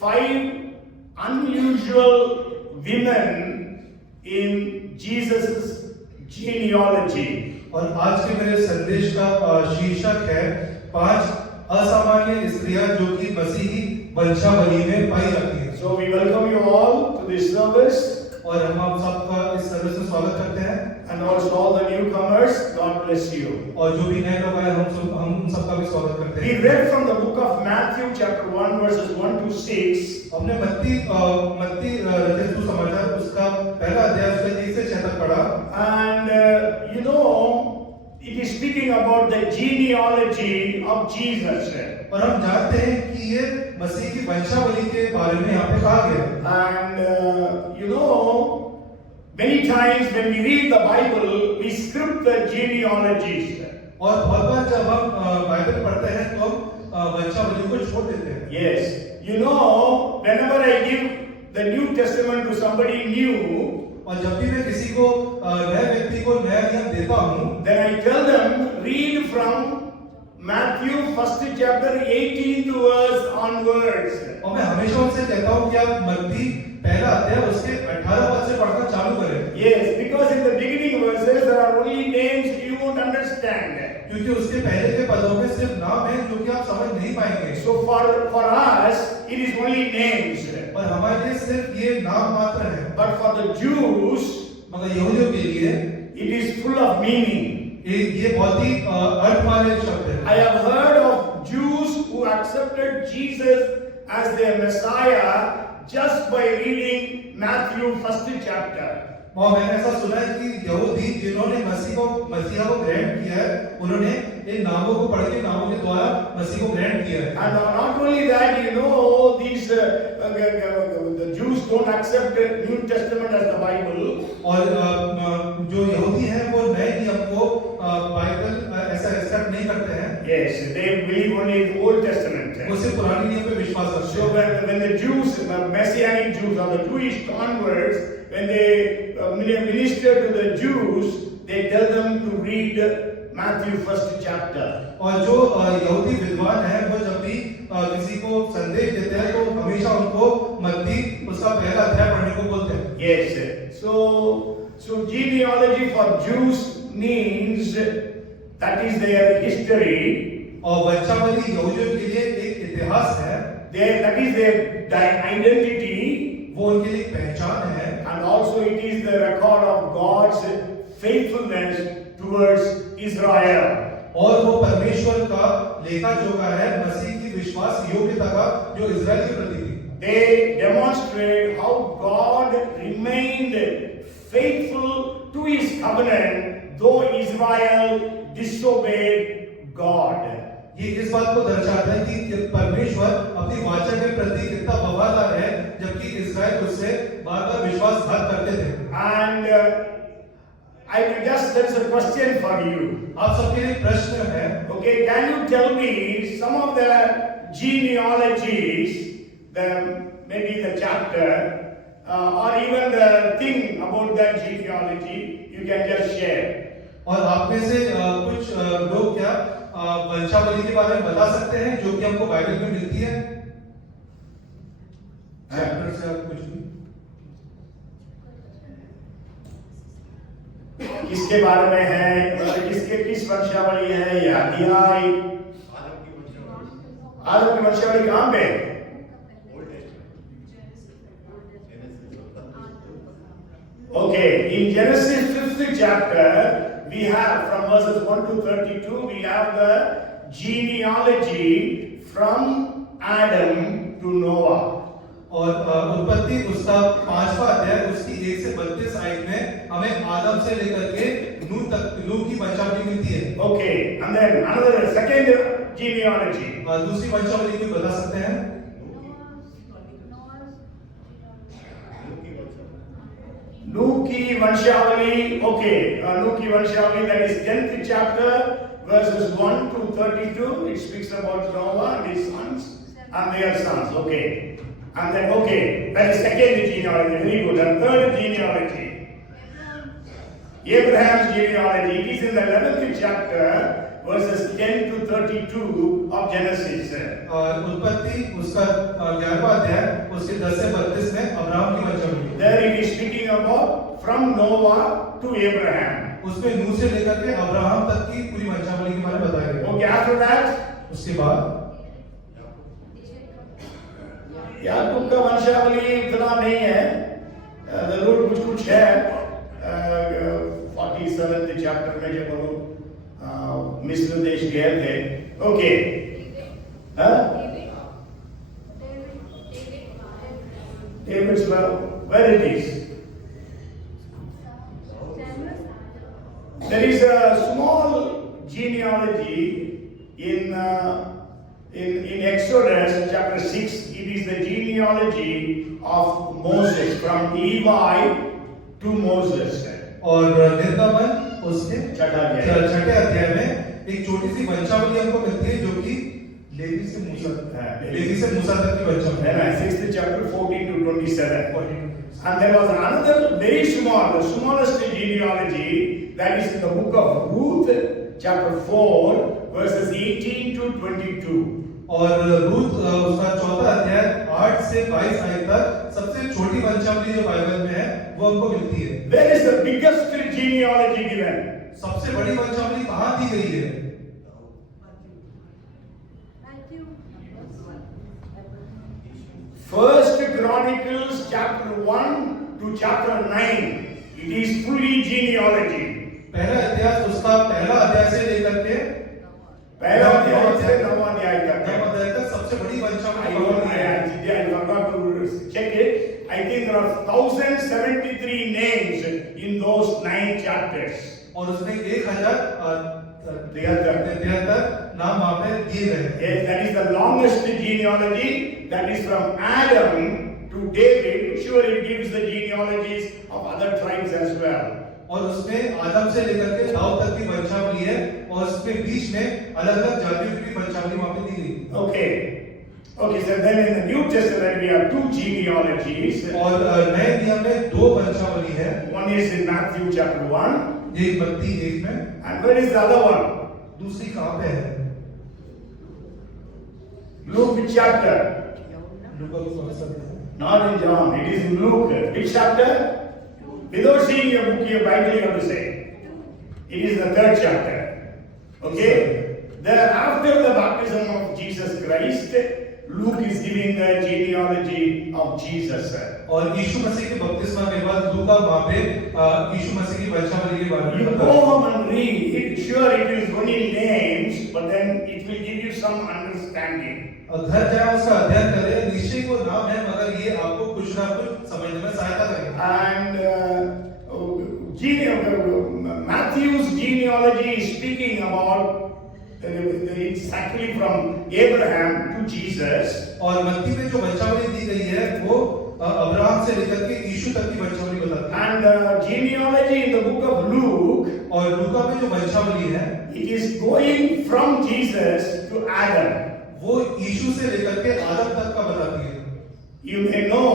5 unusual women in Jesus' genealogy. और आज के मेरे संदेश का शीर्षक है 5 असामान्य स्त्रियां जो कि मसीही वंशावली में पाई जाती हैं। So we welcome you all to this service. और हम आप सबका इस सर्विस में स्वागत करते हैं। And also all the newcomers, God bless you. और जो भी नए लोग आए हम उन सबका भी स्वागत करते We हैं। read from the book of Matthew chapter 1 verses 1 to 6. हमने मत्ती रचित सुसमाचार उसका पहला अध्याय उसका 1 से 6 तक पढ़ा। And you know, it is speaking about the genealogy of Jesus. और हम जानते हैं कि ये मसीह की वंशावली के बारे में यहाँ पे कहा गया है। And you know, many times when we read the Bible, we script the genealogies. और बहुत बार जब हम बाइबल पढ़ते हैं तो हम वंशावली को छोड़ देते हैं। Yes, you know, whenever I give the New Testament to somebody new, और जब भी मैं किसी को नए व्यक्ति को नया नियम देता हूँ, then I tell them read from Matthew first chapter 18 to verse onwards. और मैं हमेशा उनसे कहता हूँ कि आप मत्ती पहला अध्याय उसके 18 पद से पढ़ना चालू करें। Yes, because in the beginning verses there are only names you won't understand. क्योंकि उसके पहले के पदों में सिर्फ नाम है जो कि आप समझ नहीं पाएंगे। So for us it is only names. और हमारे लिए सिर्फ ये नाम मात्र है। But for the Jews मगर यहूदियों के लिए it is full of meaning. ये बहुत ही अर्थ वाले शब्द है। I have heard of Jews who accepted Jesus as their Messiah just by reading Matthew first chapter. और मैंने ऐसा सुना है कि यहूदी जिन्होंने मसीहा को ग्रहण किया है, उन्होंने इन नामों को पढ़ के नामों के द्वारा मसीह को ग्रहण किया है। And not only that, you know, these the Jews don't accept the New Testament as the Bible. और जो यहूदी हैं वो नए नियम को बाइबल ऐसा एक्सेप्ट नहीं करते हैं। Yes, they believe only in the Old Testament. वो सिर्फ पुराने नियम पे विश्वास करते So हैं। when the Jews, the Messianic Jews or the Jewish converts, when they minister to the Jews, they tell them to read Matthew first chapter. और जो यहूदी विद्वान हैं वो जब भी किसी को संदेश देते हैं तो हमेशा उनको मत्ती उसका पहला अध्याय पढ़ने को बोलते हैं। Yes, so genealogy for Jews means that is their history. और वंशावली यहूदियों के लिए एक इतिहास है। That is their identity. वो उनके लिए एक पहचान है। And also it is the record of God's faithfulness towards Israel. और वो परमेश्वर का लेखा जोखा है मसीह की विश्वास योग्यता का जो इज़राइल के प्रति थी। They demonstrate how God remained faithful to his covenant though Israel disobeyed God. ये इस बात को दर्शाता है कि परमेश्वर अपनी वाचा के प्रति कितना वफादार है जबकि इज़राइल उससे बार-बार विश्वासघात करते थे। And there is a question for you. आप सबके लिए प्रश्न है। Okay, can you tell me some of the genealogies, maybe the chapter, or even the thing about that genealogy you can just share. और आप में से कुछ लोग क्या वंशावली के बारे में बता सकते हैं जो कि हमको बाइबल में मिलती है? चैप्टर से आप कुछ भी किसके बारे में है, किस वंशावली है या अध्याय? आदम की वंशावली कहाँ पे? Okay, in Genesis 5th chapter we have from verses 1 to 32 we have the genealogy from Adam to Noah. और उत्पत्ति उसका 5वां अध्याय उसकी 1 से 32 आयत में हमें आदम से लेकर के नूह की वंशावली मिलती है। Okay, and then another second genealogy. दूसरी वंशावली भी बता सकते हैं? नूह की वंशावली, okay, नूह की वंशावली, that is 10th chapter verses 1 to 32. It speaks about Noah and his sons and their sons. Okay. And then, okay, that is second genealogy, very good. And third genealogy, Abraham's genealogy, it is in the 11th chapter, verses 10 to 32 of Genesis. उत्पत्ति उसका 11वां अध्याय उसके 10 से 32 में अब्राहम की वंशावली। There it is speaking about from Noah to Abraham. उसमें नूह से लेकर के अब्राहम तक की पूरी वंशावली के बारे में बताया गया। Okay, after that, उसके बाद याकूब का वंशावली उतना नहीं है, जरूर कुछ कुछ है। 47th चैप्टर में जब वो लोग मिस्र देश गए थे, okay, David's where it is? There is a small genealogy in Exodus chapter 6. It is the genealogy of Moses from Levi to Moses. और निर्गमन उसके छठे अध्याय में एक छोटी सी वंशावली हमको मिलती है जो कि लेवी से मूसा तक की वंशावली है। 6th chapter 14 to 27. And there was another very small, the smallest genealogy that is in the book of Ruth, chapter 4, verses 18 to 22. और रूथ उसका चौथा अध्याय 8 से 22 आयत तक सबसे छोटी वंशावली जो बाइबल में है वो हमको मिलती है। Where is the biggest genealogy given? सबसे बड़ी वंशावली कहाँ दी गई है? First Chronicles chapter 1 to chapter 9. It is fully genealogy. पहला अध्याय उसका पहला अध्याय से लेकर के पहला अध्याय से 9वां अध्याय तक सबसे बड़ी वंशावली I forgot to check it. I think there are 1073 names in those 9 chapters. और उसमें 1073 नाम वहाँ पे दिए गए। Yes, that is the longest genealogy. That is from Adam to David. Sure, it gives the genealogies of other tribes as well. और उसमें आदम से लेकर के दाऊद तक की वंशावली है और उसमें बीच में अलग-अलग जातियों की वंशावली वहाँ पे दी गई। Okay. Okay, so then in the New Testament we have 2 genealogies. और नए नियम में 2 वंशावली है। One is in Matthew chapter 1. एक मत्ती 1 में। And where is the other one? दूसरी कहाँ पे है? Luke chapter. लूका को कौन सा है? Not in John. It is in Luke. Which chapter? Without seeing your book, your Bible, you have to say. It is the 3rd chapter. Okay? Then after the baptism of Jesus Christ, Luke is giving the genealogy of Jesus. और यीशु मसीह के बपतिस्मा के बाद लूका वहाँ पे यीशु मसीह की वंशावली के बारे में You go home and read. Sure, it is only names, but then it will give you some understanding. घर जाए उसका अध्ययन करें, निश्चय को नाम है मगर ये आपको कुछ ना कुछ समझने में सहायता करेगा। And Matthew's genealogy is speaking about it's actually from Abraham to Jesus. और मत्ती में जो वंशावली दी गई है वो अब्राहम से लेकर के यीशु तक की वंशावली बताती है। And genealogy in the book of Luke, और लूका में जो वंशावली है it is going from Jesus to Adam. वो यीशु से लेकर के आदम तक का बताती है। You may know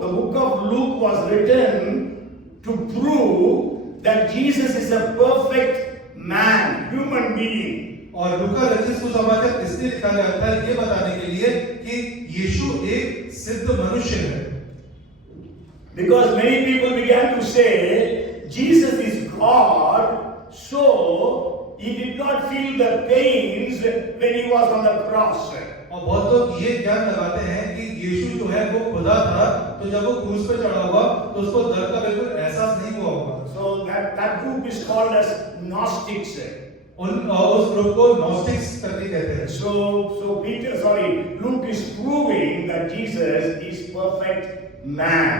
the book of Luke was written to prove that Jesus is a perfect man, human being. और लूका रचित सुसमाचार इसलिए लिखा गया था ये बताने के लिए कि यीशु एक सिद्ध मनुष्य है। Because many people began to say Jesus is God, so he did not feel the pains when he was on the cross. और बहुत लोग ये ज्ञान लगाते हैं कि यीशु जो है वो खुदा था, तो जब वो क्रूस पे चढ़ा हुआ तो उसको दर्द का बिल्कुल एहसास नहीं हुआ होगा। So that group is called as Gnostics. उस ग्रुप को नॉस्टिक्स करके कहते हैं। So Luke is proving that Jesus is perfect man.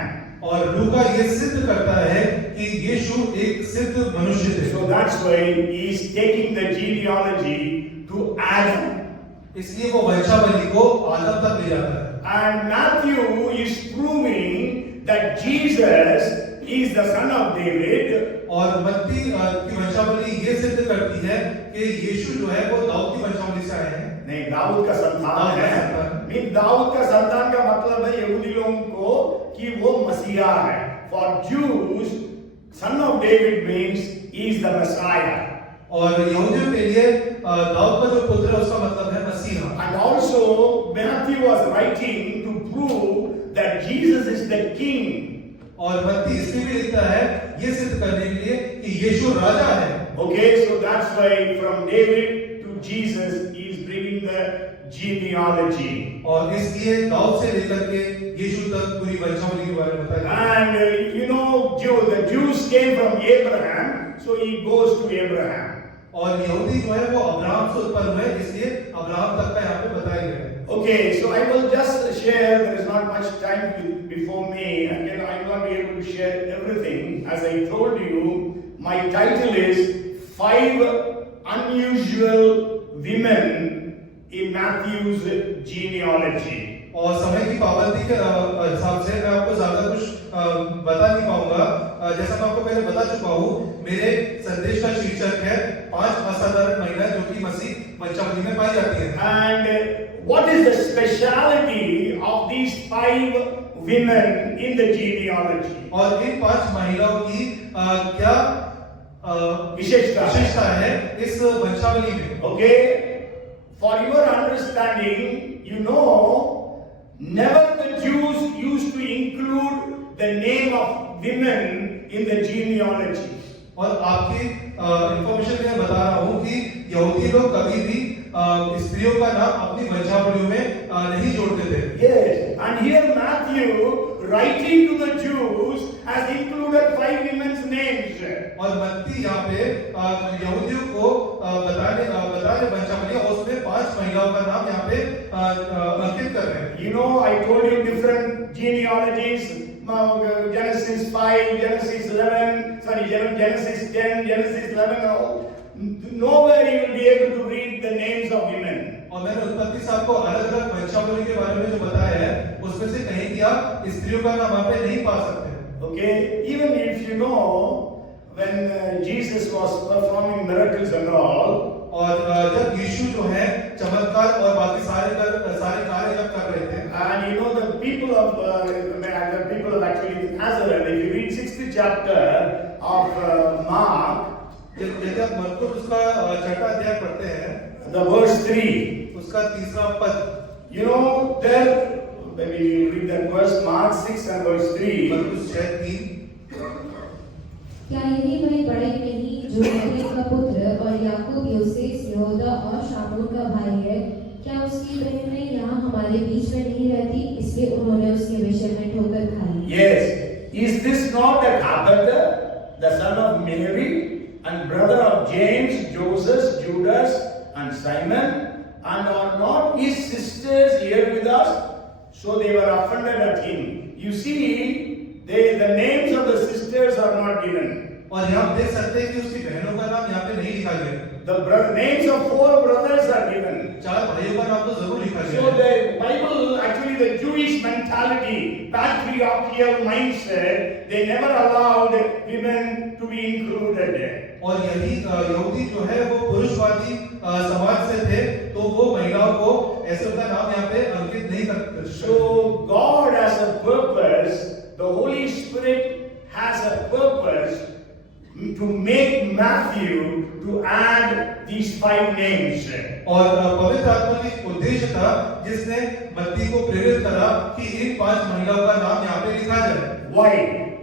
और लूका ये सिद्ध करता है कि यीशु एक सिद्ध मनुष्य थे। So that's why he is taking the genealogy to Adam. इसलिए वो वंशावली को आदम तक ले जाता है। And Matthew is proving that Jesus is the son of David. और मत्ती की वंशावली ये सिद्ध करती है कि यीशु जो है वो दाऊद की वंशावली से आए हैं। नहीं, दाऊद का संतान है। नहीं, दाऊद का संतान का मतलब है यहूदी लोगों को कि वो मसीहा है। For Jews, son of David means he is the Messiah. और यहूदियों के लिए दाऊद का जो पुत्र है उसका मतलब है मसीहा। And also Matthew was writing to prove that Jesus is the king. और मत्ती इसलिए भी लिखता है ये सिद्ध करने के लिए कि यीशु राजा है। Okay, so that's why from David to Jesus he is bringing the genealogy. और इसलिए दाऊद से लेकर के यीशु तक पूरी वंशावली के बारे में बताया। And you know, the Jews came from Abraham, so he goes to Abraham. और यहूदी जो है वो अब्राहम से उत्पन्न हुए, इसलिए अब्राहम तक का यहाँ पे बताया गया है। Okay, so I will just share, there is not much time before me, and I will not be able to share everything. As I told you, my title is 5 Unusual Women in Matthew's Genealogy. और समय की पाबंदी के हिसाब से मैं आपको ज्यादा कुछ बता नहीं पाऊंगा। जैसा मैं आपको पहले बता चुका हूँ, मेरे संदेश का शीर्षक है 5 असाधारण महिलाएं जो कि मसीह वंशावली में पाई जाती हैं। And what is the speciality of these 5 women in the genealogy? और इन 5 महिलाओं की क्या विशेषता है इस वंशावली में? Okay, for your understanding, you know, never the Jews used to include the name of women in the genealogy. और आपकी इंफॉर्मेशन में बता रहा हूँ कि यहूदी लोग कभी भी स्त्रियों का नाम अपनी वंशावलियों में नहीं जोड़ते थे। Yes, and here Matthew, writing to the Jews, has included 5 women's names. और मत्ती यहाँ पे यहूदियों को बताने वंशावली और उसमें 5 महिलाओं का नाम यहाँ पे अंकित कर रहे हैं। You know, I told you different genealogies. Genesis 5, Genesis 11, Genesis 10, Genesis 11. Nowhere you will be able to read the names of women. और मैंने उत्पत्ति से आपको अलग-अलग वंशावली के बारे में जो बताया है, उसमें से कहीं भी आप स्त्रियों का नाम वहाँ पे नहीं पा सकते। Okay, even if you know, when Jesus was performing miracles and all, और जब यीशु जो है चमत्कार और बाकी सारे कार्य जब कर रहे थे, and you know the people of actually Nazareth, if you read 6th chapter of Mark, यदि आप मरकुस उसका 6वां अध्याय पढ़ते हैं, the verse 3, उसका 3वां पद, you know there, maybe you read that verse, Mark 6 and verse 3. मरकुस 6:3। क्या यही वही बड़े नहीं जो मरियम का पुत्र और याकूब, योसेस, यहूदा और शामून का भाई है? क्या उसकी बहनें यहाँ हमारे बीच में नहीं रहती? इसलिए उन्होंने उसके विषय में ठोकर खाई। Yes, is this not the carpenter, the son of Mary, and brother of James, Joseph, Judas, and Simon, and are not his sisters here with us? So they were offended at him. You see, the names of the sisters are not given. और यहाँ आप देख सकते हैं कि उसकी बहनों का नाम यहाँ पे नहीं लिखा गया। The names of 4 brothers are given. 4 भाइयों का नाम तो जरूर लिखा गया। So the Bible, actually the Jewish mentality, patriarchal mindset, they never allowed women to be included. और यही यहूदी जो है वो पुरुषवादी समाज से थे, तो वो महिलाओं को ऐसे उनका नाम यहाँ पे अंकित नहीं करते। So God has a purpose, the Holy Spirit has a purpose to make Matthew to add these 5 names. और पवित्र आत्मा का एक उद्देश्य था जिसने मत्ती को प्रेरित करा कि इन 5 महिलाओं का नाम यहाँ पे लिखा जाए। Why?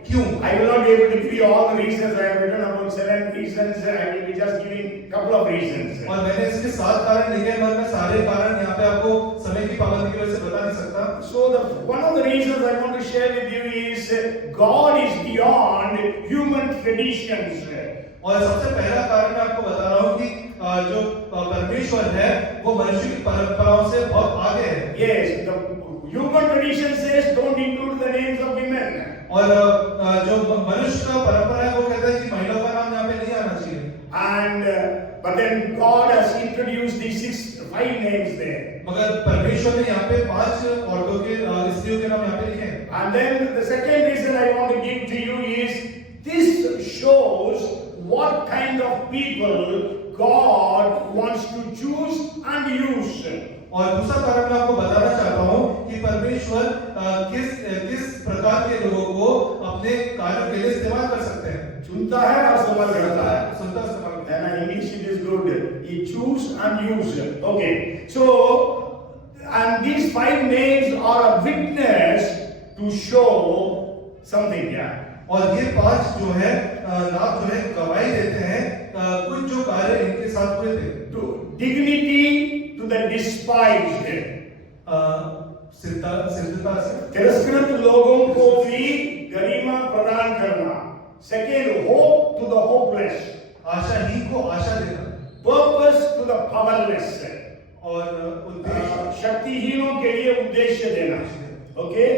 क्यों? I will not be able to give you all the reasons. I have written about 7 reasons. I will be just giving couple of reasons. और मैंने इसके 7 कारण लिखे हैं, मैं सारे कारण यहाँ पे आपको समय की पाबंदी की वजह से बता नहीं सकता। So one of the reasons I want to share with you is God is beyond human traditions. और सबसे पहला कारण मैं आपको बता रहा हूँ कि जो परमेश्वर है वो मनुष्य की परंपराओं से बहुत आगे है। Yes, the human tradition says don't include the names of women. और जो मनुष्य का परंपरा है वो कहता है कि महिलाओं का नाम यहाँ पे नहीं आना चाहिए। And but then God has introduced these 5 names there. मगर परमेश्वर ने यहाँ पे 5 औरतों के स्त्रियों के नाम यहाँ पे लिखे हैं। And then the second reason I want to give to you is this shows what kind of people God wants to choose and use. और दूसरा कारण मैं आपको बताना चाहता हूँ कि परमेश्वर किस प्रकार के लोगों को अपने कार्यों के लिए इस्तेमाल कर सकते हैं। चुनता है और इस्तेमाल करता है। सुनता इस्तेमाल करता है। And English and use. Okay, so and these 5 names are a witness to show something. Yeah. और ये 5 जो है नाम जो है गवाही देते हैं कुछ जो कार्य इनके साथ हुए थे। To dignity to the despised. सिद्धता से तिरस्कृत लोगों को भी गरिमा प्रदान करना। Second, hope to the hopeless. आशाहीन को आशा देना Purpose to the powerless. और उद्देश्य शक्तिहीनों के लिए उद्देश्य देना। Okay,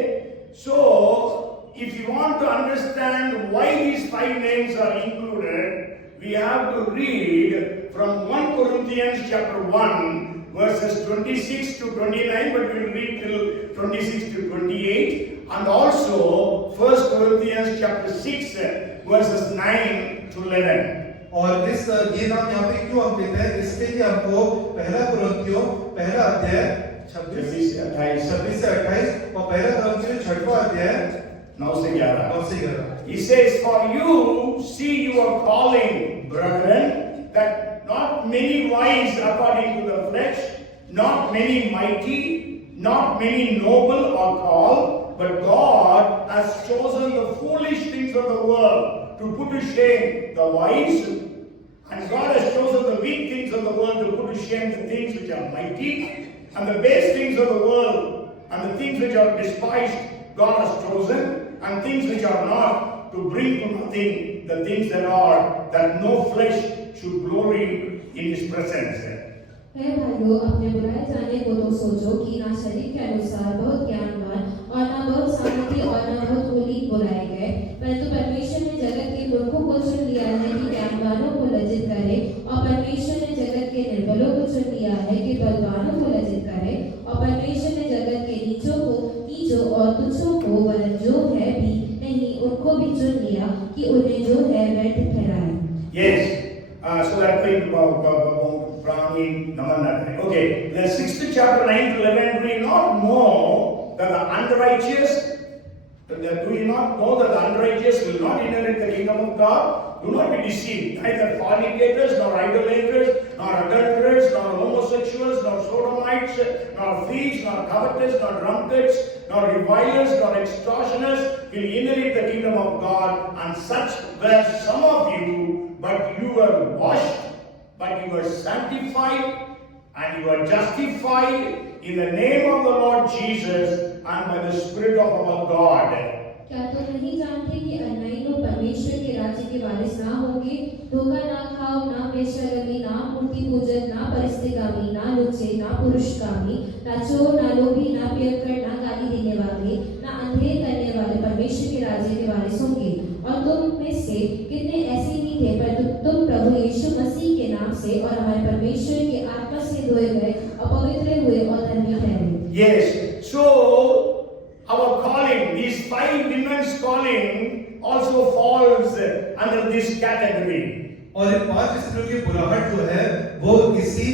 so if you want to understand why these 5 names are included, we have to read from 1 Corinthians chapter 1 verses 26 to 29, but we will read till 26 to 28, and also 1 Corinthians chapter 6 verses 9 to 11. और इस ये नाम यहाँ पे क्यों अंकित है इसके लिए हमको पहला कुरिन्थियों पहला अध्याय 26 से 28 और पहला कुरिन्थियों 6वां अध्याय 9 से 11. 9 से 11 He says, "For you see your calling, brethren, that not many wise according to the flesh, not many mighty, not many noble are called, but God has chosen the foolish things of the world to put to shame the wise, and God has chosen the weak things of the world to put to shame the things which are mighty, and the base things of the world, and the things which are despised, God has chosen, and things which are not, to bring to nothing the things that are, that no flesh should glory in His presence." हे भाइयों, अपने बुलाए जाने को तो सोचो कि ना शरीर के अनुसार बहुत ज्ञानवान और ना बहुत सामर्थी और ना बहुत कुलीन बुलाए गए, परंतु परमेश्वर ने जगत के मूर्खों को चुन लिया है कि ज्ञानवानों को लज्जित करे, और परमेश्वर ने जगत के निर्बलों को चुन लिया है कि बलवानों को लज्जित करे, और परमेश्वर ने जगत के नीचों और तुच्छों को, वरन जो है भी नहीं उनको भी चुन लिया कि उन्हें जो है व्यर्थ ठहराए। Yes, so that we Brahmi Namanat. Okay, the 6th chapter 9 to 11, do you not know that the unrighteous, do you not know that the unrighteous will not inherit the kingdom of God? Do not be deceived. Neither fornicators, nor idolaters, nor adulterers, nor homosexuals, nor sodomites, nor thieves, nor covetous, nor drunkards, nor revilers, nor extortioners will inherit the kingdom of God. And such were some of you, but you were washed, but you were sanctified, and you are justified in the name of the Lord Jesus and by the Spirit of our God. क्या तुम नहीं जानते कि अन्यायी लोग परमेश्वर के राज्य के वारिस ना होंगे? धोखा ना खाओ, ना वेश्यावृत्ति, ना मूर्ति पूजन, ना परिस्थिगामी, ना लुच्चे, ना पुरुषगामी, ना चोर, ना लोभी, ना पियक्कड़, ना गाली देने वाले, ना अंधेर करने वाले परमेश्वर के राज्य के वारिस होंगे। और तुम में से कितने ऐसे ही थे, पर तुम प्रभु यीशु मसीह के नाम से और हमारे परमेश्वर के आत्मा से धोए गए, अपवित्र हुए और धर्मी ठहरे। Yes, so our calling, these 5 women's calling also falls under this category. और ये 5 स्त्रियों की बुलाहट जो है वो इसी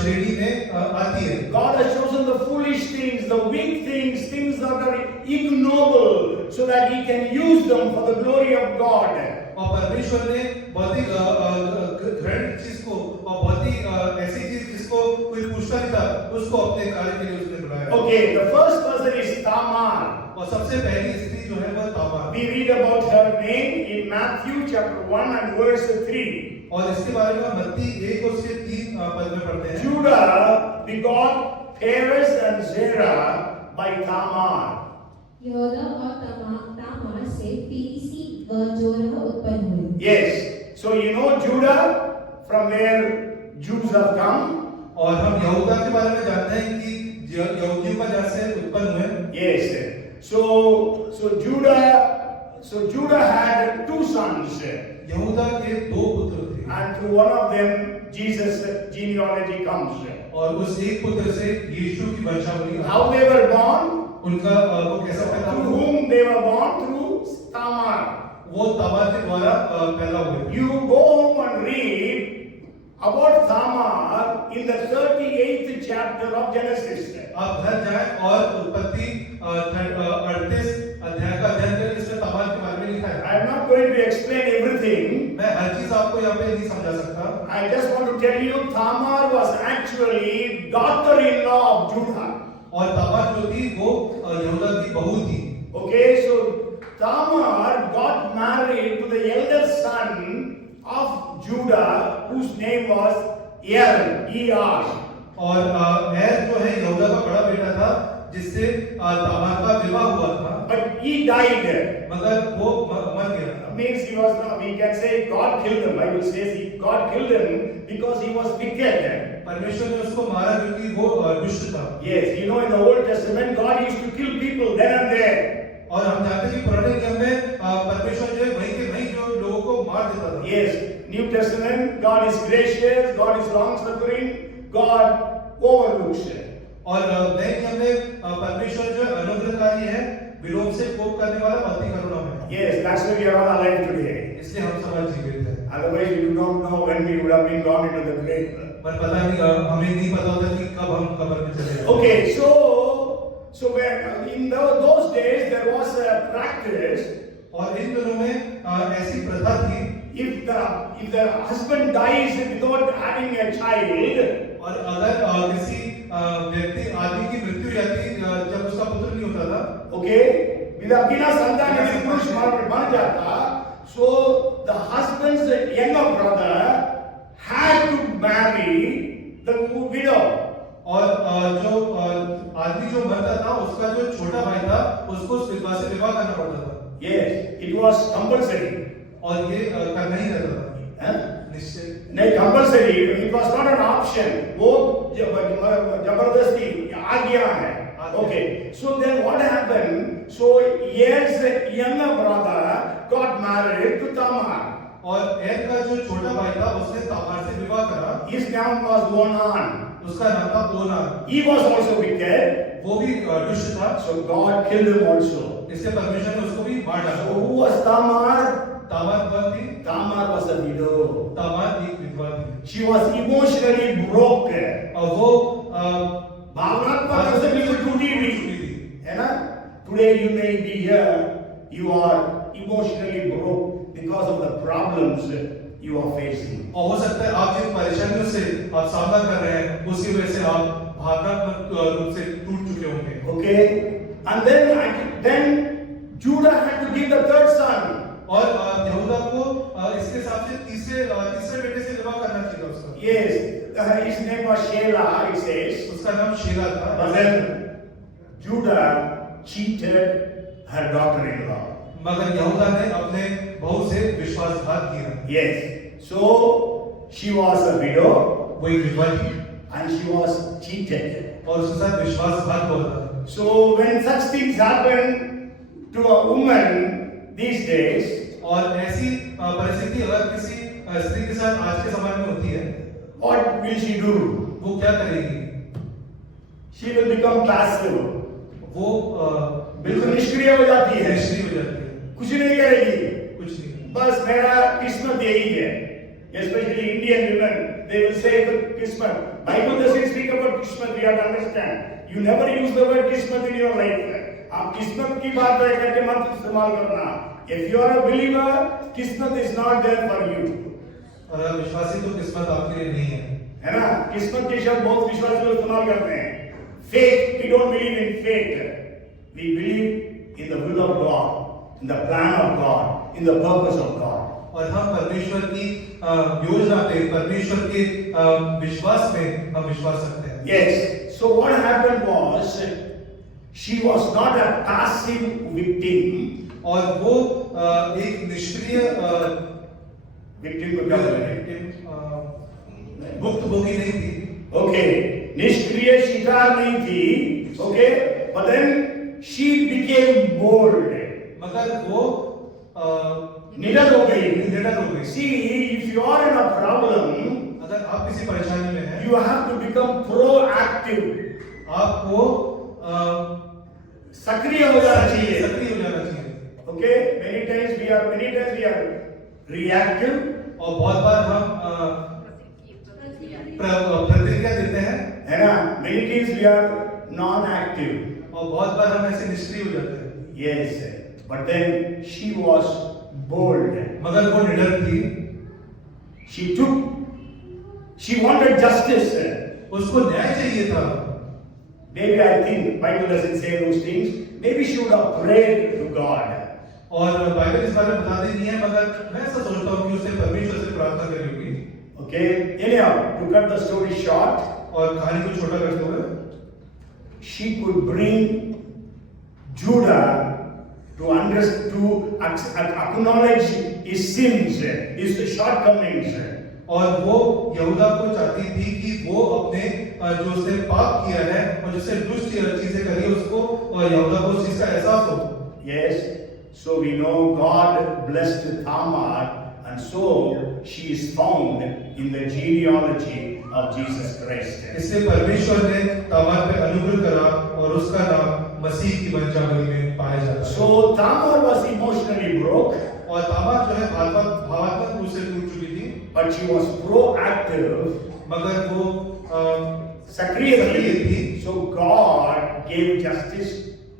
श्रेणी में आती है। God has chosen the foolish things, the weak things, things that are ignoble, so that He can use them for the glory of God. और परमेश्वर ने बहुत ही घृणित चीज को और बहुत ही ऐसी चीज जिसको कोई पूछता नहीं था उसको अपने कार्य के लिए उसने बुलाया। Okay, the first person is Tamar. और सबसे पहली स्त्री जो है वह Tamar. We read about her name in Matthew chapter 1 and verse 3. और इसके बारे में मत्ती 1 और उसके 3 पद में पढ़ते हैं। Judah begot Perez and Zerah by Tamar. यहूदा और तामार से पीरिसी व जोरह उत्पन्न हुए। Yes, so you know Judah, from where Jews have come. और हम यहूदा के बारे में जानते हैं कि यहूदियों का जहाँ से उत्पन्न हुए। Yes, so Judah had 2 sons. यहूदा के 2 पुत्र थे। And through one of them, Jesus' genealogy comes. और उस एक पुत्र से यीशु की वंशावली। How they were born? उनका वो कैसा पैदा Through हुआ? whom they were born? Through Tamar. वो तामार के द्वारा पैदा हुए। You go home and read about Tamar in the 38th chapter of Genesis. आप घर जाएं और उत्पत्ति 38 अध्याय का अध्ययन करें, इसमें तामार के बारे में लिखा है। I am not going to explain everything. मैं हर चीज आपको यहाँ पे नहीं समझा सकता। I just want to tell you, Tamar was actually daughter-in-law of Judah. और तामार जो थी वो यहूदा की बहू थी। Okay, so Tamar got married to the elder son of Judah, whose name was Er. और एर जो है यहूदा का बड़ा बेटा था, जिससे तामार का विवाह हुआ था। But he died. मगर वो मर गया था। Means he was not, we can say God killed him. Bible says God killed him because he was wicked. परमेश्वर ने उसको मारा क्योंकि वो दुष्ट था। Yes, you know in the Old Testament God used to kill people then and there. और हम जानते हैं कि पुराने नियम में परमेश्वर जो है वहीं के वहीं जो लोगों को मार देता था। Yes, New Testament God is gracious, God is long-suffering, God overlooks it. और नए नियम में परमेश्वर जो अनुग्रहकारी है, विलोम से कोप करने वाला, अति करुणा है। Yes, that's why we are all alive today. इसलिए हम समाज जीवित हैं। Otherwise, we do not know when we would have been gone into the grave. पर पता नहीं, हमें नहीं पता होता कि कब हम कब्र में चले जाएंगे। Okay, so when in those days there was a practice. और इन दिनों में ऐसी प्रथा थी, If the husband dies without having a child, और अगर किसी व्यक्ति आदमी की मृत्यु हो जाती जब उसका पुत्र नहीं होता था, okay, बिना संतान के पुरुष मर जाता, so the husband's younger brother had to marry the widow. और जो आदमी जो मरता था उसका जो छोटा भाई था उसको उस विधवा से विवाह करना पड़ता था। Yes, it was compulsory. और ये करना ही रहता था। निश्चय नहीं, compulsory. It was not an option. वो जबरदस्ती आ गया है। Okay, so then what happened? So Er's younger brother got married to Tamar. और एर का जो छोटा भाई था उसने तामार से विवाह करा। His name was Onan. उसका नाम था Onan. He was also wicked. वो भी दुष्ट था। So God killed him also. इसलिए परमेश्वर ने उसको भी मार डाला। So who was Tamar? Tamar कौन थी? Tamar was a widow. Tamar एक विधवा थी। She was emotionally broke. और वो भावनात्मक रूप से बिल्कुल टूटी हुई है ना? Today you may be here, you are emotionally broke because of the problems you are facing. और हो सकता है आप जिन परेशानियों से आप सामना कर रहे हैं उसकी वजह से आप भावनात्मक रूप से टूट चुके होंगे। Okay, and then Judah had to give the third son. और यहूदा को इसके हिसाब से तीसरे बेटे से विवाह करना चाहिए उसका। Yes, his name was Shelah, it says. उसका नाम शेला था। But then Judah cheated her daughter-in-law. मगर यहूदा ने अपने बहू से विश्वासघात किया। Yes, so she was a widow. वो एक विधवा थी And she was cheated. और उसके साथ विश्वासघात हुआ था। So when such things happen to a woman these days, और ऐसी परिस्थिति अगर किसी स्त्री के साथ आज के समय में होती है, what will she do? वो क्या करेगी? She will become passive. वो बिल्कुल निष्क्रिय हो जाती है, निष्क्रिय हो जाती है, कुछ नहीं करेगी, कुछ नहीं। बस मेरा किस्मत यही है। Especially Indian women, they will say the kismet. Bible doesn't speak about kismet. We have to understand. You never use the word kismet in your life. आप किस्मत की बात करके मत इस्तेमाल करना। If you are a believer, किस्मत is not there for you. और आप विश्वासी तो किस्मत आपके लिए नहीं है ना? किस्मत के शब्द बहुत विश्वासी लोग इस्तेमाल करते हैं। Fate, we don't believe in fate. We believe in the will of God, in the plan of God, in the purpose of God. और हम परमेश्वर की योजना पे, परमेश्वर के विश्वास में हम विश्वास रखते हैं। Yes. So what happened was, she was not a passive victim. और वो एक निष्क्रिय Victim को क्या बोलते हैं? भुक्तभोगी नहीं थी। Okay. निष्क्रिय शिकार नहीं थी। Okay. But then she became bold. मगर वो निडर हो गई। निडर हो गई। See, if you are in a problem, अगर आप किसी परेशानी में हैं, you have to become proactive. आपको सक्रिय हो जाना चाहिए। सक्रिय हो जाना चाहिए। Okay, many times we are reactive. और बहुत बार हम प्रतिक्रिया देते हैं, है ना? Many times we are non-active. और बहुत बार हम ऐसे निष्क्रिय हो जाते हैं। Yes, but then she was bold. मगर वो निडर थी। She wanted justice. उसको न्याय चाहिए था। Maybe I think Bible doesn't say those things. Maybe she would have prayed to God. और बाइबल इस बारे में बताती नहीं है, मगर मैं ऐसा सोचता हूँ कि उसने परमेश्वर से प्रार्थना करी होगी। Okay. Anyhow, to cut the story short, और कहानी को छोटा करते हुए she could bring Judah to acknowledge his sins, his shortcomings. और वो यहूदा को चाहती थी कि वो अपने जो उसने पाप किया है और जिससे दुष्ट चीजें करी है उसको और यहूदा को उस चीज का एहसास हो। Yes, so we know God blessed Tamar, and so she is found in the genealogy of Jesus Christ. इसलिए परमेश्वर ने तामार पे अनुग्रह करा और उसका नाम मसीह की वंशावली में पाया जाता है। So Tamar was emotionally broke, और तामार जो है भावात्मक रूप से टूट चुकी थी, but she was proactive, मगर वो सक्रिय सक्रिय थी. थी। So God gave justice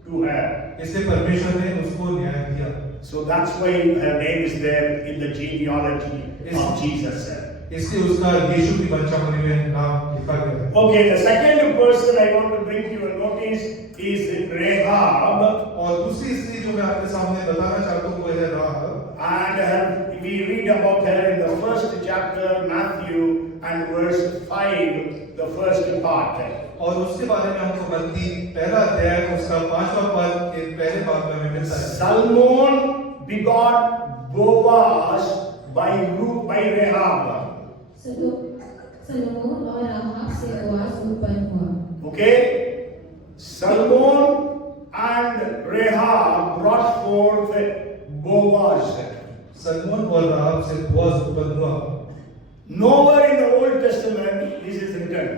to her. इसलिए परमेश्वर ने उसको न्याय दिया। So that's why her name is there in the genealogy of Jesus. इसलिए उसका यीशु की वंशावली में नाम लिखा गया है। Okay, the second person I want to bring to your notice is Rahab. और दूसरी स्त्री जो मैं आपके सामने बताना चाहता हूँ वो है राहाब। And we read about her in the first chapter, Matthew, and verse 5, the first part. और उसके बारे में हमको मत्ती पहला अध्याय उसका 5वां पद के पहले भाग में हमें मिलता है। Salmon begot Boaz by Rahab. सलोमोन और राहाब से बोआज उत्पन्न हुआ। Okay, Salmon and Rahab brought forth Boaz. Salmon और राहाब से बोआज उत्पन्न हुआ। Nowhere in the Old Testament this is written.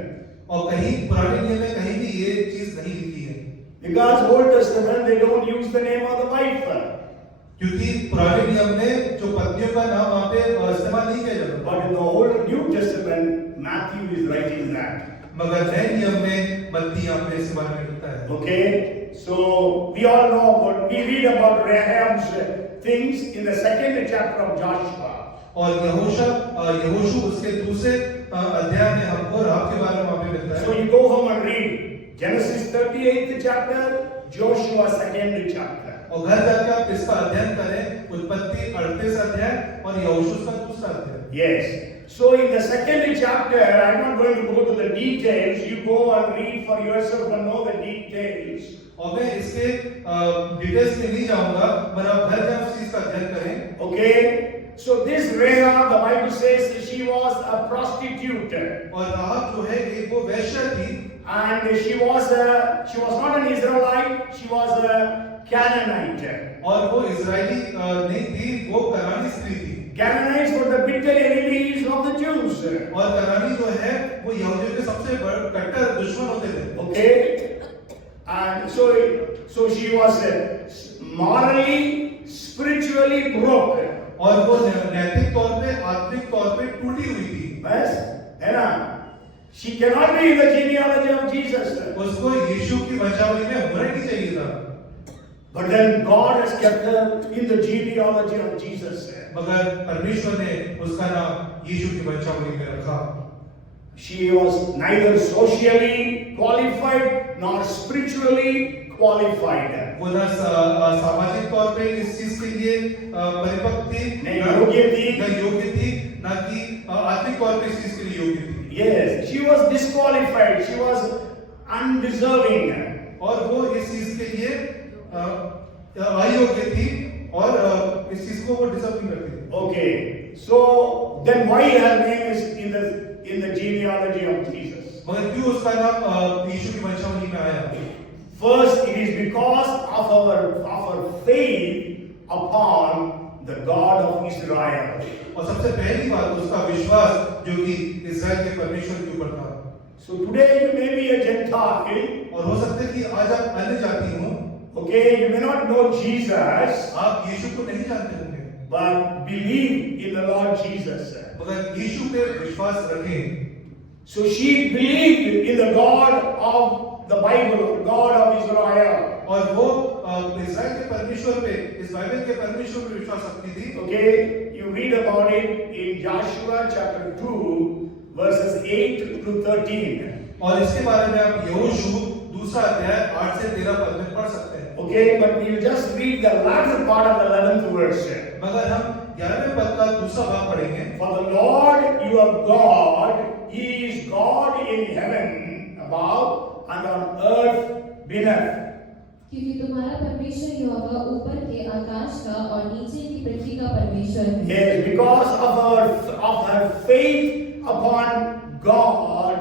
और कहीं पुराने नियम में कहीं भी ये चीज नहीं लिखी है, Because Old Testament they don't use the name of the wife. क्योंकि पुराने नियम में जो पत्नियों का नाम वहाँ पे इस्तेमाल नहीं किया जाता। But in the Old New Testament, Matthew is writing that. मगर नए नियम में मत्ती यहाँ पे इस बारे में लिखता है। Okay, so we all know about, we read about Rahab's things in the second chapter of Joshua. और यहोशू उसके दूसरे अध्याय में हमको राहाब के बारे में वहाँ पे मिलता है। So you go home and read Genesis 38th chapter, Joshua 2nd chapter. और घर जाके आप इसका अध्ययन करें, उत्पत्ति 38 अध्याय और यहोशू का दूसरा अध्याय। Yes. So in the second chapter, I'm not going to go to the details. You go and read for yourself and know the details. और मैं इसके डिटेल्स में नहीं जाऊंगा, मगर आप घर जाकर उस चीज का अध्ययन करें। Okay. So this Rahab, the Bible says she was a prostitute. और राहाब जो है एक वो वैश्या थी, And she was not an Israelite, she was a Canaanite. और वो इजरायली नहीं थी, वो कनानी स्त्री थी। Canaanites were the bitter enemies of the Jews. और कनानी जो है वो यहूदियों के सबसे बड़े कट्टर दुश्मन होते थे। Okay, and so she was morally, spiritually broke. और वो नैतिक तौर पे, आत्मिक तौर पे टूटी हुई थी। बस है ना? She cannot be in the genealogy of Jesus. उसको यीशु की वंशावली में होना नहीं चाहिए था। But then God has kept her in the genealogy of Jesus. मगर परमेश्वर ने उसका नाम यीशु की वंशावली में रखा। She was neither socially qualified nor spiritually qualified. वो ना सामाजिक तौर पे इस चीज के लिए परिपक्व थी, नहीं योग्य थी, ना कि आत्मिक तौर पे इस चीज के लिए योग्य थी। Yes, she was disqualified. She was undeserving. और वो इस चीज के लिए अयोग्य थी और इस चीज को वो डिजर्व नहीं करती थी। Okay, so then why her name is in the genealogy of Jesus? मगर क्यों उसका नाम यीशु की वंशावली में आया? First, it is because of our faith upon the God of Israel. और सबसे पहली बात उसका विश्वास जो कि इस्राएल के परमेश्वर के ऊपर था। So today you may be a Gentile. और हो सकता है कि आज आप अन्य जाति हो। Okay, you may not know Jesus, आप यीशु को नहीं जानते होंगे, but believe in the Lord Jesus. मगर यीशु पे विश्वास रखें। So she believed in the God of the Bible, God of Israel. और वो इस्राएल के परमेश्वर पे, इस बाइबल के परमेश्वर पे विश्वास रखती थी। Okay, you read about it in Joshua chapter 2 verses 8 to 13. और इसके बारे में आप यहोशू दूसरा अध्याय 8 से 13 पद में पढ़ सकते हैं। Okay, but we'll just read the latter part of the 11th verse. मगर हम 11वें पद का दूसरा भाग पढ़ेंगे। For the Lord your God, He is God in heaven above and on earth beneath. क्योंकि तुम्हारा परमेश्वर यहोवा ऊपर के आकाश का और नीचे की पृथ्वी का परमेश्वर है। Yes, because of her faith upon God,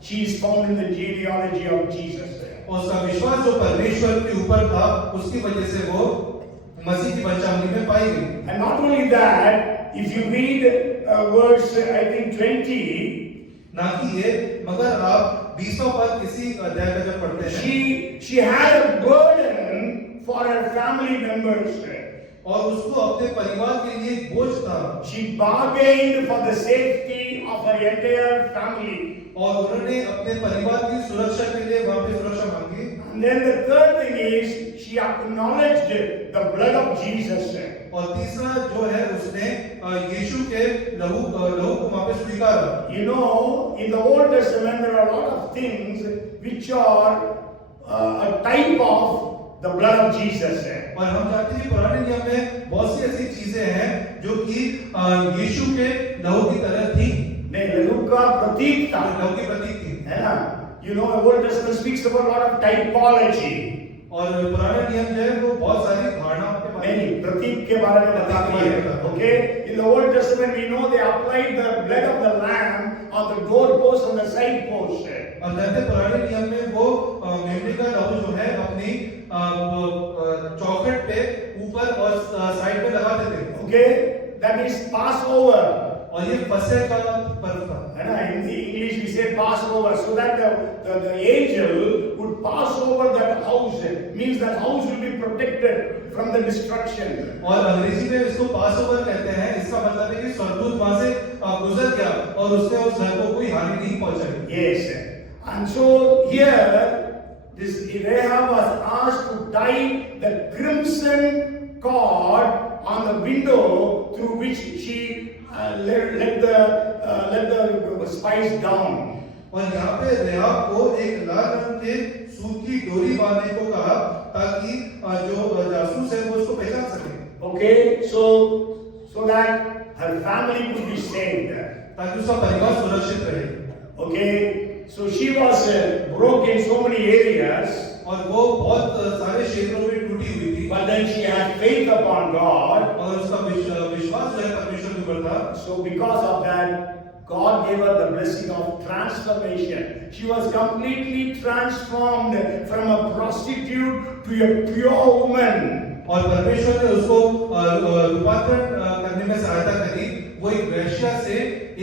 she is found in the genealogy of Jesus. उसका विश्वास जो परमेश्वर के ऊपर था, उसकी वजह से वो मसीह की वंशावली में पाई गई। And not only that, if you read verse I think 20, ना कि ये, मगर आप 20वां पद इसी अध्याय का जब पढ़ते हैं, she had a burden for her family members. और उसको अपने परिवार के लिए एक बोझ था। She bargained for the safety of her entire family. और उन्होंने अपने परिवार की सुरक्षा के लिए वहां पे सुरक्षा मांगी। And then the third thing is she acknowledged the blood of Jesus. और तीसरा जो है उसने यीशु के लहू को वहां पे स्वीकारा। You know, in the Old Testament there are a lot of things which are a type of the blood of Jesus. और हम जानते हैं पुराने नियम में बहुत सी ऐसी चीजें हैं जो कि यीशु के लहू की तरह थी। नहीं, लहू का प्रतीक था, लहू की प्रतीक थी, है ना? You know, the Old Testament speaks about a lot of typology. और पुराना नियम जो है वो बहुत सारी धारणाओं के बारे में, नहीं, प्रतीक के बारे में बताती है। Okay, in the Old Testament we know they applied the blood of the lamb on the doorpost and the side post. और जानते पुराने नियम में वो मेमने का लहू जो है अपनी चौखट पे ऊपर और साइड पे लगाते थे। Okay, that is Passover. और ये फसह का पर्व था, है ना? In the English we say Passover, so that the angel would pass over that house, means that house will be protected from the destruction. और अंग्रेजी में इसको पासओवर कहते हैं। इसका मतलब है कि स्वर्गदूत वहां से गुजर गया और उसने उस घर को कोई हानि नहीं पहुंचाई। Yes, and so here this Rahab was asked to tie the crimson cord on the window through which she let the spies down. और यहाँ पे रेहाब को एक लाल रंग के सूत की डोरी बांधने को कहा ताकि जो जासूस है वो उसको पहचान सके। Okay, so that her family could be saved. ताकि उसका परिवार सुरक्षित रहे। Okay, so she was broke in so many areas. और वो बहुत सारे क्षेत्रों में टूटी हुई थी। But then she had faith upon God. और उसका विश्वास जो है परमेश्वर के ऊपर था। So because of that, God gave her the blessing of transformation. She was completely transformed from a prostitute to a pure woman. और परमेश्वर ने उसको रूपांतरण करने में सहायता करी। वो एक वेश्या से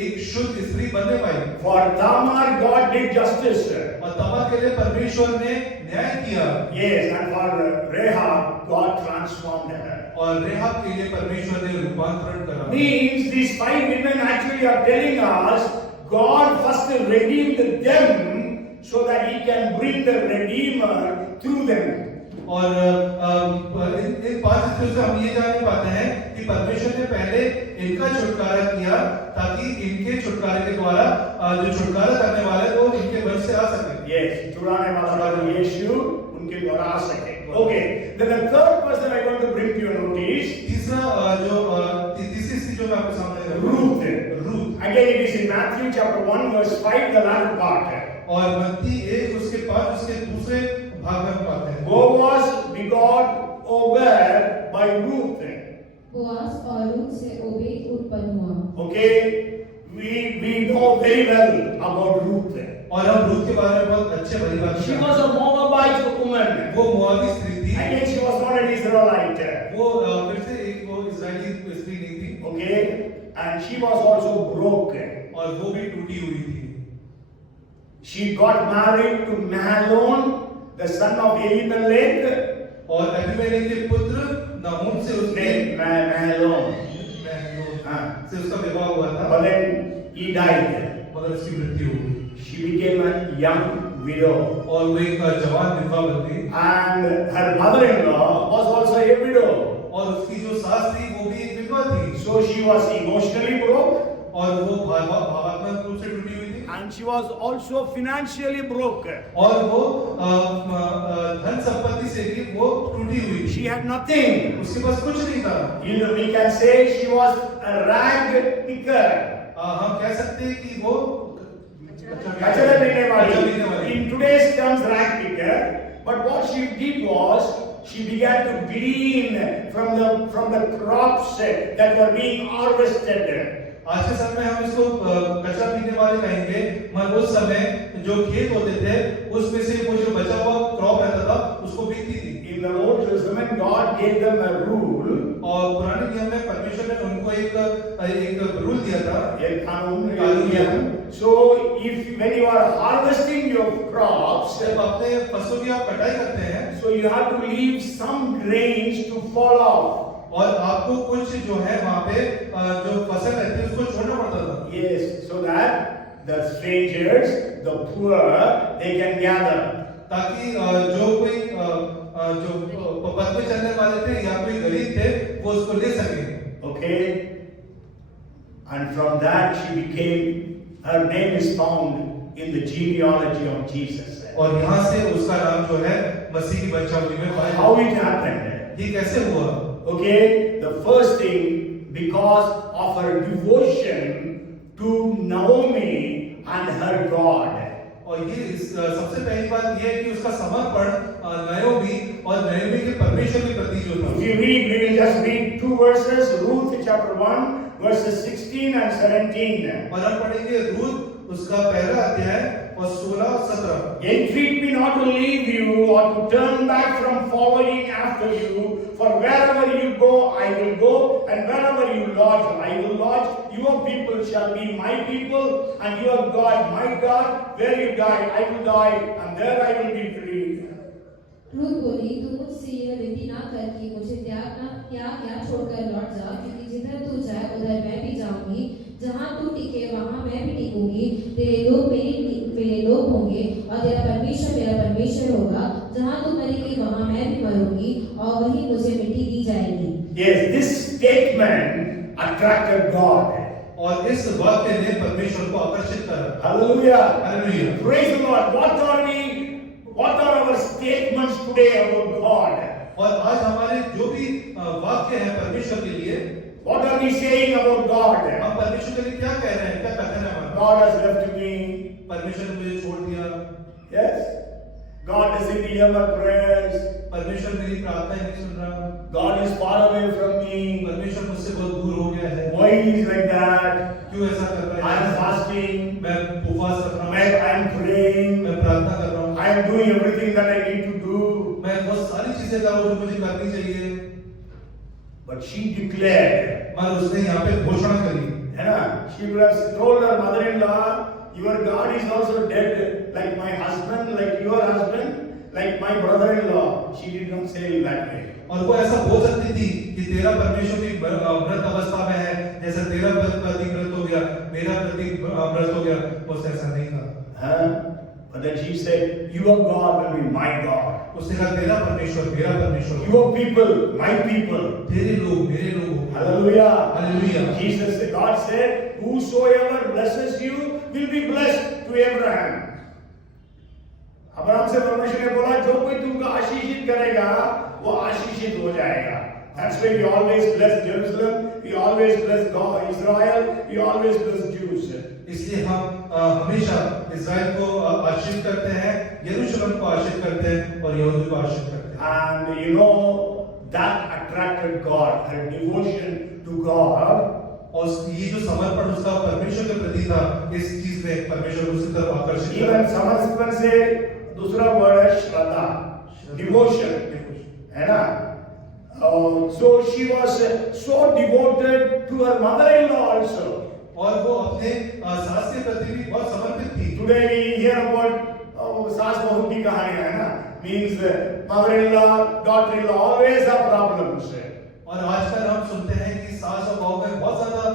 एक शुद्ध स्त्री बनने पाई। For Tamar, God did justice. और तमार के लिए परमेश्वर ने न्याय किया। Yes, and for Rahab, God transformed her. और रेहाब के लिए परमेश्वर ने रूपांतरण करा। Means these 5 women actually are telling us God first redeemed them so that He can bring the Redeemer through them. और इन 5 स्त्रियों से हम ये जान पाते हैं कि परमेश्वर ने पहले इनका छुटकारा किया ताकि इनके छुटकारे के द्वारा जो छुटकारा करने वाले वो इनके वंश से आ सके। Yes, छुड़ाने वाला यीशु उनके द्वारा आ सके। Okay, then the third person I want to bring to your notice. तीसरा जो तीसरी स्त्री जो मैं आपके सामने Ruth. Again, it is in Matthew chapter 1 verse 5, the latter part. और मत्ती 1 उसके 5 उसके दूसरे भाग में पाते हैं। Boaz begot Obed by Ruth. Boaz और रूत से ओबेद उत्पन्न हुआ। Okay, we know very well about Ruth. और हम रूत के बारे में बहुत अच्छे भली बात She was a Moabite woman. वो मोआबी स्त्री थी। Again, she was not an Israelite. वो फिर से एक वो इजरायली स्त्री नहीं थी। Okay, and she was also broke. और वो भी टूटी हुई थी। She got married to Mahlon, the son of Elimelech. और अबीमेलेक के पुत्र नहूम से उसने Mahlon. से उसका विवाह हुआ था। But then he died. मगर उसकी मृत्यु हो गई। She became a young widow. और वो एक जवान विधवा बन गई। And her mother-in-law was also a widow. और उसकी जो सास थी वो भी एक विधवा थी। So she was emotionally broke. और वो भावात्मक रूप से टूटी हुई थी and she was also financially broke. और वो धन संपत्ति से भी वो टूटी हुई थी। She had nothing. उसके पास कुछ नहीं था। You know, we can say she was a rag picker. हम कह सकते हैं कि वो कचरा लेने वाली. In today's terms, rag picker. But what she did was she began to glean from the crops that were being harvested. आज के समय हम इसको कचरा पीने वाले कहेंगे, मगर उस समय जो खेत होते थे उसमें से वो जो बचा हुआ क्रॉप रहता था उसको बीतती थी। In the Old Testament, God gave them a rule. और पुराने नियम में परमेश्वर ने उनको एक रूल दिया था, एक कानून। So if when you are harvesting your crops, जब अपने फसलों की आप कटाई करते हैं, so you have to leave some grains to fall off. और आपको कुछ जो है वहाँ पे जो फसल रहती है उसको छोड़ना पड़ता था। Yes, so that the strangers, the poor, they can gather. ताकि जो कोई जो पथ पे चलने वाले थे या कोई गरीब थे वो उसको ले सके। Okay, and from that she became. Her name is found in the genealogy of Jesus. और यहाँ से उसका नाम जो है मसीह की वंशावली में पाया। How it happened? ये कैसे हुआ? Okay, the first thing, because of her devotion to Naomi and her God. और ये सबसे पहली बात ये है कि उसका समर्पण नाओमी और नाओमी के परमेश्वर के प्रति जो था। If you read, we will just read two verses, Ruth chapter 1, verses 16 and 17. और हम पढ़ेंगे रूत उसका पहला अध्याय और 16 और 17। Entreat me not to leave you or to turn back from following after you, for wherever you go, I will go, and wherever you lodge, I will lodge. Your people shall be my people, and your God my God. Where you die, I will die, and there I will be buried. Ruth बोली, तू मुझसे यह विनती ना कर कि मुझे त्याग छोड़कर लौट जा, क्योंकि जिधर तू जाए उधर मैं भी जाऊंगी, जहाँ तू टिके वहाँ मैं भी टिकूंगी। तेरे लोग मेरे लोग होंगे और तेरा परमेश्वर मेरा परमेश्वर होगा। जहाँ तू मरेगी वहाँ मैं भी मरूंगी और वहीं मुझे मिट्टी दी जाएगी। Yes, this statement attracted God. और इस वाक्य ने परमेश्वर को आकर्षित करा। Hallelujah. Hallelujah. Praise the Lord. What are our statements today about God? और आज हमारे जो भी वाक्य हैं परमेश्वर के लिए, What are we saying about God? हम परमेश्वर के लिए क्या कह रहे हैं, क्या कहते हैं हमारा? God has left me. परमेश्वर ने मुझे छोड़ दिया। Yes. God doesn't hear my prayers. परमेश्वर मेरी प्रार्थना नहीं सुन रहा। God is far away from me. परमेश्वर मुझसे बहुत दूर हो गया है। Why he is like that? क्यों ऐसा कर रहा है? I am fasting. मैं उपवास कर रहा हूँ। I am praying. मैं प्रार्थना कर रहा हूँ। I am doing everything that I need to do. मैं बहुत सारी चीजें कर रहा हूँ जो मुझे करनी चाहिए। But she declared. मगर उसने यहाँ पे घोषणा करी, है ना? She would have told her mother-in-law, your God is also dead, like my husband, like your husband, like my brother-in-law. She did not say it that way. और वो ऐसा बोल सकती थी कि तेरा परमेश्वर भी मृत अवस्था में है, जैसा तेरा पति मृत हो गया, मेरा पति मृत हो गया। उसने ऐसा नहीं कहा। But then she said, your God will be my God. उसने कहा तेरा परमेश्वर मेरा परमेश्वर, Your people, my people. तेरे लोग मेरे लोग। Hallelujah. Hallelujah. Jesus, God said, whosoever blesses you will be blessed to Abraham. Abraham से परमेश्वर ने बोला, जो कोई तुमको आशीषित करेगा वो आशीषित हो जाएगा। That's why we always bless Jerusalem, we always bless God, Israel, we always bless Jews. इसलिए हम हमेशा इज़राइल को आशीष करते हैं, यरूशलेम को आशीष करते हैं और यहूदी को आशीष करते हैं। And you know that attracted God, her devotion to God. और ये जो समर्पण उसका परमेश्वर के प्रति था, इस चीज ने परमेश्वर को उसकी तरफ आकर्षित किया। Even समर्पण से दूसरा वर्ड है श्रद्धा, devotion, है ना? So she was so devoted to her mother-in-law also. और वो अपने सास के प्रति भी बहुत समर्पित थी। Today we hear about सास बहू की कहानी, है ना? Means mother-in-law, daughter-in-law always have problems. और आजकल हम सुनते हैं कि सास और बहू में बहुत ज्यादा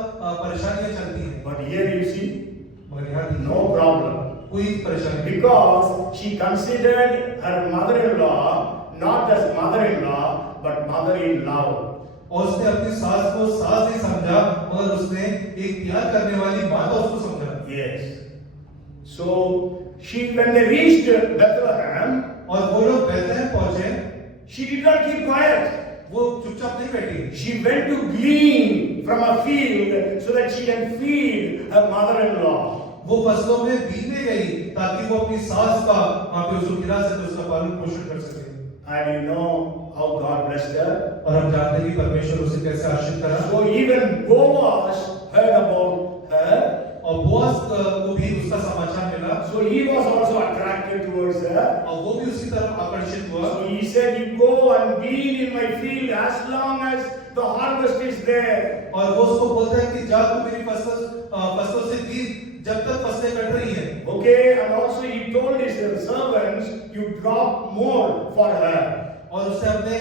परेशानियां चलती हैं। But here you see, मगर यहाँ no problem. कोई परेशानी नहीं। Because she considered her mother-in-law not as mother-in-law but mother-in-law. और उसने अपनी सास को सास नहीं समझा मगर उसने एक प्यार करने वाली माता उसको समझा। Yes. So when they reached Bethlehem, और वो लोग बैतलहम पहुंचे, she did not keep quiet. वो चुपचाप नहीं बैठी, She went to glean from a field so that she can feed her mother-in-law. वो फसलों में बीतने गई ताकि वो अपनी सास का वहां पे उसको खिला सके, उसका पालन पोषण कर सके। And you know how God blessed her. और हम जानते हैं कि परमेश्वर उसे कैसे आशीष करा। So even Boaz heard about her. और बोअज को भी उसका समाचार मिला, So he was also attracted towards her. और वो भी उसी तरफ आकर्षित हुआ। So he said, "You go and glean in my field as long as the harvest is there." और वो उसको बोलता है कि जा तू मेरी फसलों से बीज जब तक फसलें कट रही हैं। Okay, and also he told his servants, "You drop more for her." और उसने अपने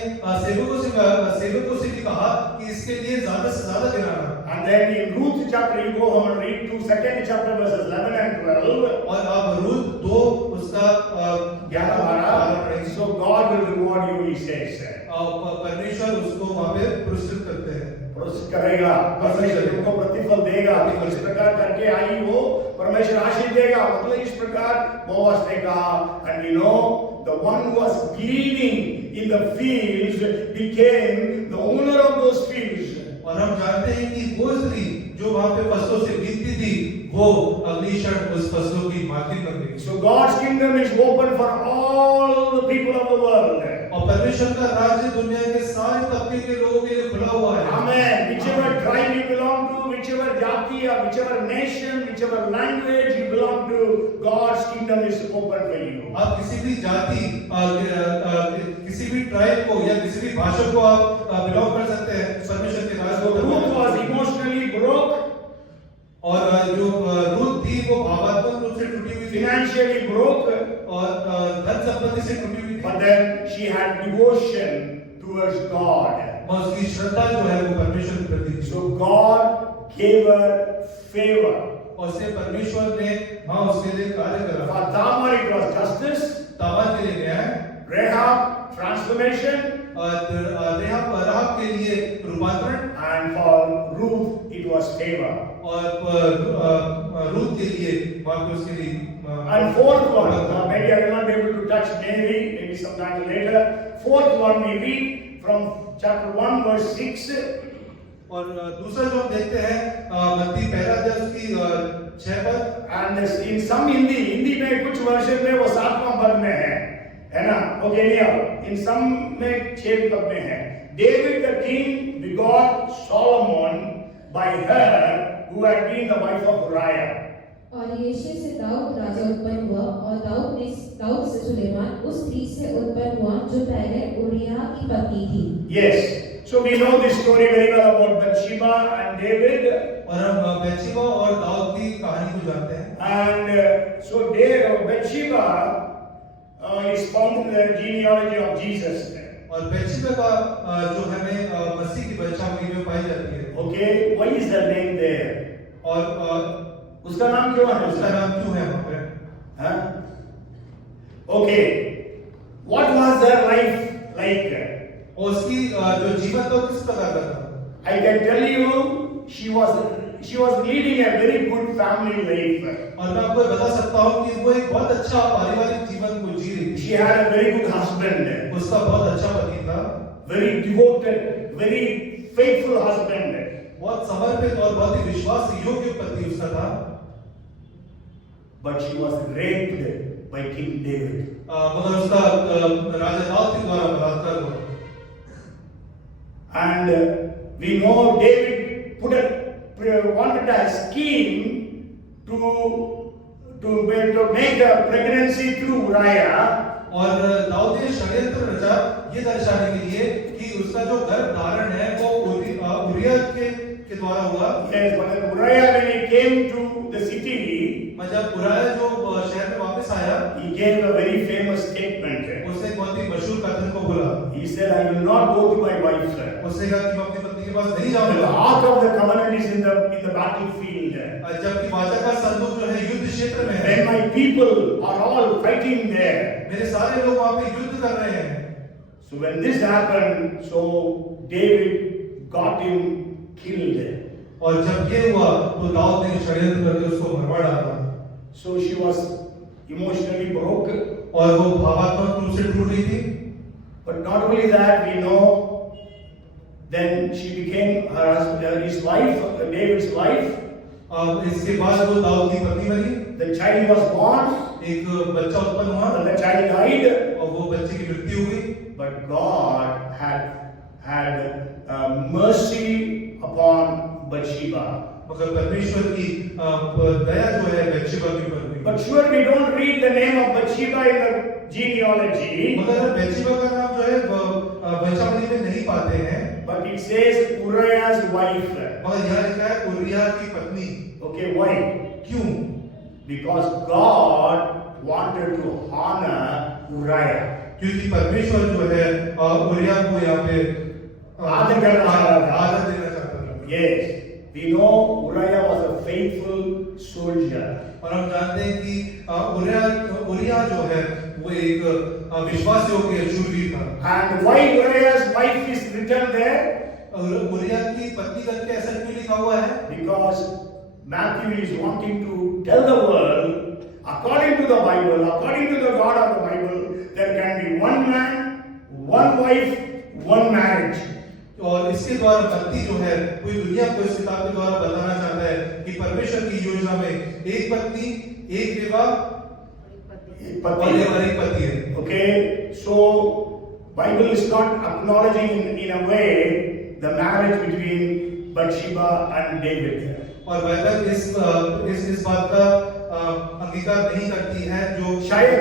सेवकों से भी कहा कि इसके लिए ज्यादा से ज्यादा गिराना। And then in Ruth chapter, you go home and read to second chapter verses 11 and 12. और अब रूत 2 उसका 11-12. So God will reward you, he says. परमेश्वर उसको वहां पे पुरस्कृत करते हैं, पुरस्कृत करेगा, परमेश्वर तुमको प्रतिफल देगा। इस प्रकार करके आई वो परमेश्वर आशीष देगा। मतलब इस प्रकार बोअज ने कहा, and you know the one who was gleaning in the fields became the owner of those fields. और हम जानते हैं कि वो स्त्री जो वहां पे फसलों से बीतती थी, वो अगली क्षण उस फसलों की मालकिन बन गई। So God's kingdom is open for all the people of the world. और परमेश्वर का राज्य दुनिया के सारे तबके के लोगों के लिए खुला हुआ है। Amen. Whichever tribe you belong to, whichever jati or whichever nation, whichever language you belong to, God's kingdom is open for you. आप किसी भी जाति, किसी भी ट्राइब को या किसी भी भाषा को आप बिलोंग कर सकते हैं, परमेश्वर के राज्य So Ruth was emotionally broke, और जो रूत थी वो भावात्मक रूप से टूटी हुई थी, financially broke, और धन संपत्ति से टूटी हुई थी, but then she had devotion towards God. और उसकी श्रद्धा जो है वो परमेश्वर के प्रति थी। So God gave her favor. और उससे परमेश्वर ने हाँ उसके लिए कार्य करा। For Tamar it was justice, Tamar के लिए न्याय, Rahab transformation, राहाब के लिए रूपांतरण, and for Ruth it was favor. और रूत के लिए वहां पे उसके लिए And fourth one, maybe I will not be able to touch maybe sometime later. Fourth one we read from chapter 1 verse 6. और दूसरा जो हम देखते हैं मत्ती पहला अध्याय उसकी 6 पद, And in some हिंदी में कुछ वर्षन में वो 7वां पद में है ना? Okay, anyhow, in some में 6 पद में है. David the king begot Solomon by her who had been the wife of Uriah. और यीशु से दाऊद राजा उत्पन्न हुआ, और दाऊद से सुलेमान उस स्त्री से उत्पन्न हुआ जो पहले उरिय्याह की पत्नी थी। Yes. So we know this story very well about Bathsheba and David. और हम बैतशेबा और दाऊद की कहानी को जानते हैं। And so Bathsheba is found in the genealogy of Jesus. और बैतशेबा का जो हमें मसीह की वंशावली में पाई जाती है। Okay, why is the name there? और उसका नाम क्यों है? उसका नाम क्यों है वहाँ पे? हाँ? Okay, what was her life like? और उसकी जो जीवन तो किस प्रकार का था? I can tell you, she was leading a very good family life. और मैं आपको बता सकता हूँ कि वो एक बहुत अच्छा पारिवारिक जीवन को जी रही थी। She had a very good husband, उसका बहुत अच्छा पति था, very devoted, very faithful husband. बहुत समर्पित और बहुत ही विश्वास योग्य पति उसका था। But she was raped by King David. मगर उसका राजा दाऊद के द्वारा बलात्कार हुआ। And we know David wanted a scheme to make a pregnancy through Uriah. और दाऊद ने षड्यंत्र रचा ये दर्शाने के लिए कि उसका जो गर्भ धारण है वो उरिय्याह के द्वारा हुआ। Yes, but Uriah, when he came to the city, जब उरिय्याह जो शहर में वापस आया, he gave a very famous statement. उसने बहुत ही मशहूर कथन को बोला। He said, "I will not go to my wife's." उसने कहा कि मैं अपनी पत्नी के पास नहीं The जाऊंगा। ark of the covenant is in the battlefield. जबकि वाचा का संदूक जो है युद्ध क्षेत्र में है। When my people are all fighting there. मेरे सारे लोग वहाँ पे युद्ध कर रहे हैं। So when this happened, so David got him killed. और जब ये हुआ तो दाऊद ने षड्यंत्र करके उसको मरवा डाला। So she was emotionally broke. और वो भावात्मक रूप से टूट गई थी। But not only that, we know then she became her husband, his wife, David's wife. अब इसके बाद वो दाऊद की पत्नी बनी। The child was born, एक बच्चा उत्पन्न हुआ but the child died. और वो बच्चे की मृत्यु हुई। But God had mercy upon Bathsheba. मगर परमेश्वर की दया जो है बत्शेबा के ऊपर हुई। But sure, we don't read the name of Bathsheba in the genealogy. मगर बत्शेबा का नाम जो है वंशावली में नहीं पाते हैं। But it says Uriah's wife. मगर यहाँ लिखा है उरिया की पत्नी। Okay, why? क्यों? Because God wanted to honor Uriah. क्योंकि परमेश्वर जो है उरिया को यहाँ पे आदर करना चाहता था। आदर देना चाहता था। Yes, we know Uriah was a faithful soldier. और हम जानते हैं कि उरिया जो है वो एक विश्वास योग्य शूरवीर था। And why Uriah's wife is written there? और उरिया की पत्नी करके ऐसा क्यों लिखा हुआ है? Because Matthew is wanting to tell the world, according to the Bible, according to the God of the Bible, there can be one man, one wife, one marriage. और इसके द्वारा मत्ती जो है पूरी दुनिया को इस किताब के द्वारा बताना चाहता है कि परमेश्वर की योजना में एक पत्नी, एक विवाह और एक पति है। Okay, so Bible is not acknowledging in a way the marriage between Bathsheba and David. और बाइबल इस बात का अंगीकार नहीं करती है जो शायद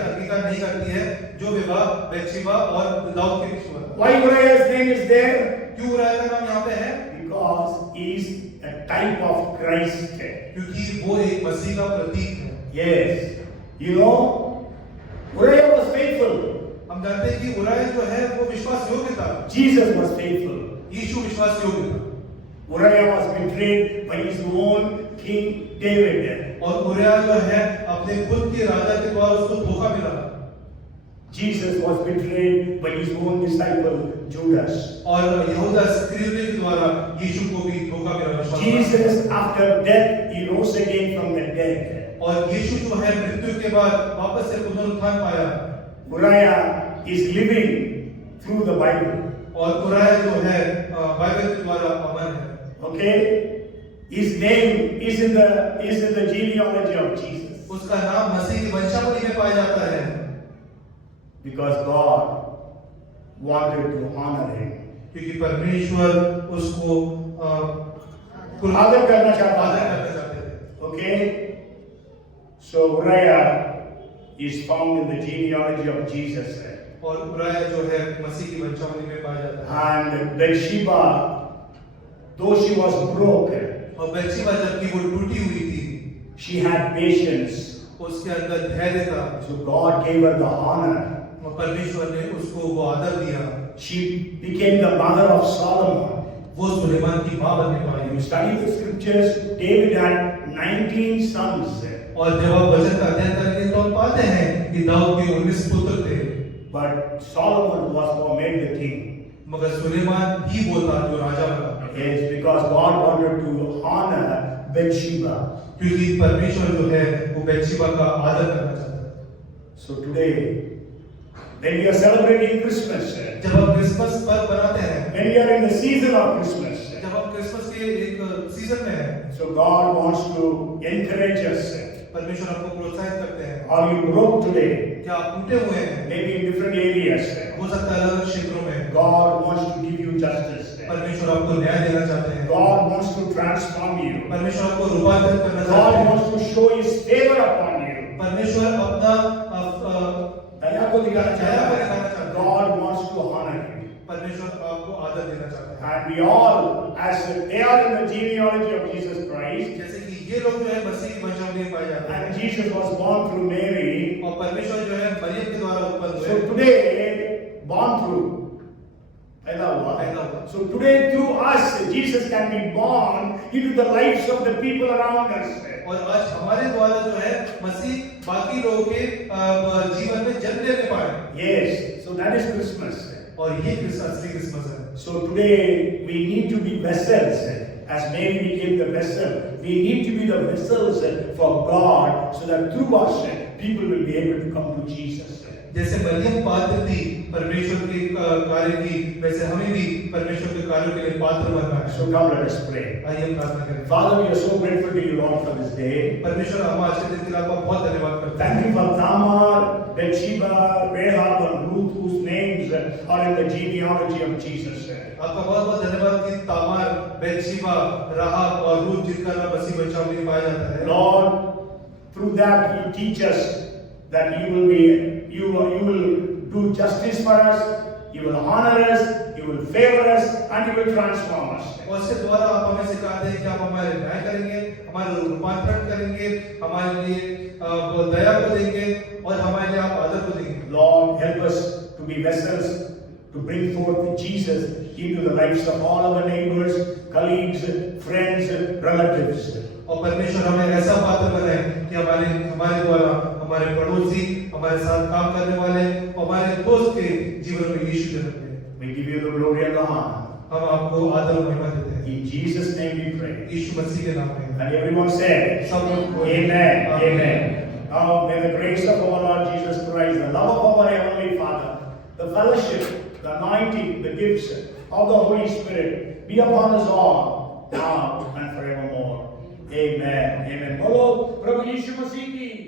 अंगीकार नहीं करती है जो विवाह बत्शेबा और दाऊद के बीच हुआ। Why Uriah's name is there? क्यों उरिया का नाम यहाँ पे है? Because he is a type of Christ. क्योंकि वो एक मसीह का प्रतीक है। Yes, you know, Uriah was faithful. हम जानते हैं कि उरिया जो है वो विश्वास योग्य था। Jesus was faithful. यीशु विश्वास योग्य था। Uriah was betrayed by his own king David. और उरिया जो है अपने खुद के राजा के द्वारा उसको धोखा मिला। Jesus was betrayed by his own disciple Judas. और यहूदा इस्करियोती के द्वारा यीशु को भी धोखा मिला। Jesus after death he rose again from the dead. और यीशु जो है मृत्यु के बाद वापस से पुनरुत्थान पाया। Uriah is living through the Bible. और उरिया जो है बाइबल के द्वारा अमर है। Okay, his name is in the genealogy of Jesus. उसका नाम मसीह की वंशावली में पाया जाता है। Because God wanted to honor him. क्योंकि परमेश्वर उसको आदर करना चाहता थे। Okay, so Uriah is found in the genealogy of Jesus. और उरिया जो है मसीह की वंशावली में पाया जाता है। And Bathsheba, though she was broke, और बत्शेबा जबकि वो टूटी हुई थी, she had patience. उसके अंदर धैर्य था। So God gave her the honor. और परमेश्वर ने उसको वो आदर दिया। She became the mother of Solomon. वो सुलेमान की माँ बनने पाई। You study the scriptures, David had 19 sons. और जब आप वचन का अध्ययन करेंगे तो हम पाते हैं कि दाऊद के 19 पुत्र थे। But Solomon was made the king. मगर सुलेमान ही वो था जो राजा बना। Yes, because God wanted to honor Bathsheba. क्योंकि परमेश्वर जो है वो बत्शेबा का आदर करना चाहता है। So today, when we are celebrating Christmas, जब हम क्रिसमस पर्व बनाते हैं, when we are in the season of Christmas, जब हम क्रिसमस के एक सीजन में हैं, so God wants to encourage us. परमेश्वर आपको प्रोत्साहित करते हैं। Are you broke today? क्या आप टूटे हुए हैं? Maybe in different areas. हो सकता है अलग क्षेत्रों में। God wants to give you justice. परमेश्वर आपको न्याय देना चाहते हैं। God wants to transform you. परमेश्वर आपको रूपांतरित करना चाहते God हैं। wants to show His favor upon you. परमेश्वर अपना दया को दिखाना चाहता है। दिखाना चाहता है। God wants to honor you. परमेश्वर आपको आदर देना चाहता है। And we all, as they are in the genealogy of Jesus Christ, जैसे कि ये लोग जो है मसीह की वंशावली में पाए जाते हैं। and Jesus was born through Mary. और परमेश्वर जो है मरियम के द्वारा उत्पन्न हुए। So today, born through. पैदा हुआ. So today, through us, Jesus can be born into the lives of the people around us. और आज हमारे द्वारा जो है मसीह बाकी लोगों के जीवन में जन्म लेने पाए। Yes, so that is Christmas. और ये असली क्रिसमस है। So today we need to be vessels as Mary became the vessel, we need to be the vessels for God, so that through us people will be able to come to Jesus. जैसे मरियम पात्र थी परमेश्वर के कार्य की, वैसे हमें भी परमेश्वर के कार्यों के लिए पात्र बनना है। So come, let us pray. आइए हम प्रार्थना करें। Father, we are so grateful to you, Lord, for this day. परमेश्वर, हम आज के दिन के लिए आपका बहुत धन्यवाद करते हैं। Thank you for Tamar, Bathsheba, Rahab, and Ruth, whose names are in the genealogy of Jesus. आपका बहुत बहुत धन्यवाद कि तामार, बेतशेबा, राहाब और रूत जिनका नाम मसीह बच्चाओं में पाया जाता है। Lord, through that you teach us that you will do justice for us, you will honor us, you will favor us, and you will transform us. और इसके द्वारा आप हमें सिखाते हैं कि आप हमारे न्याय करेंगे, हमारे रूपांतरण करेंगे, हमारे लिए दया को देंगे और हमारे लिए आप आदर को देंगे। Lord, help us to be vessels to bring forth Jesus into the lives of all our neighbors, colleagues, friends, relatives. और परमेश्वर हमें ऐसा पात्र बनाए कि हमारे द्वारा हमारे पड़ोसी, हमारे साथ काम करने वाले, हमारे दोस्त के जीवन में यीशु जन्म ले। We give you the glory and the honor. हम आपको आदर और महिमा देते हैं। In Jesus' name we pray. यीशु मसीह के नाम में। And everyone said, सब लोग Amen. Amen. Now may the grace of our Lord Jesus Christ, the love of our Heavenly Father, the fellowship, the anointing, the gifts of the Holy Spirit be upon us all, now and forevermore. Amen. Amen. Bolo, Prabhu Yishu Masih ki